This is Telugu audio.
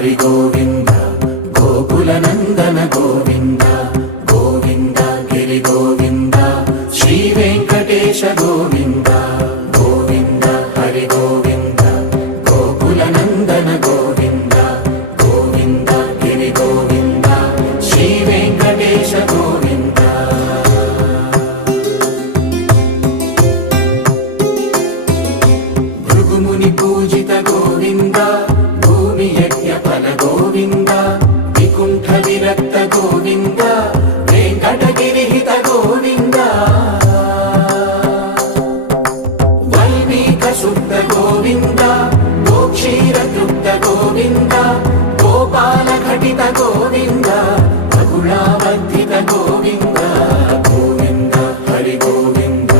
హరి గోవింద గోకుల నందన గోవింద గోవింద గిరి గోవింద శ్రీ వెంకటేశ గోవింద గోవింద హరి గోవింద గోకుల నందన గోవింద గోవింద గిరి గోవింద శ్రీ వెంకటేశ గోవింద భృగుముని పూజిత గోవింద భూమి యజ్ఞ ఫల గోవింద వికుంఠ విరక్త గోవింద వెంకటగిరిహిత గోవింద వల్మీక శుద్ధ గోవింద గోక్షీర తృప్త గోవింద గోపాల ఘటిత గోవింద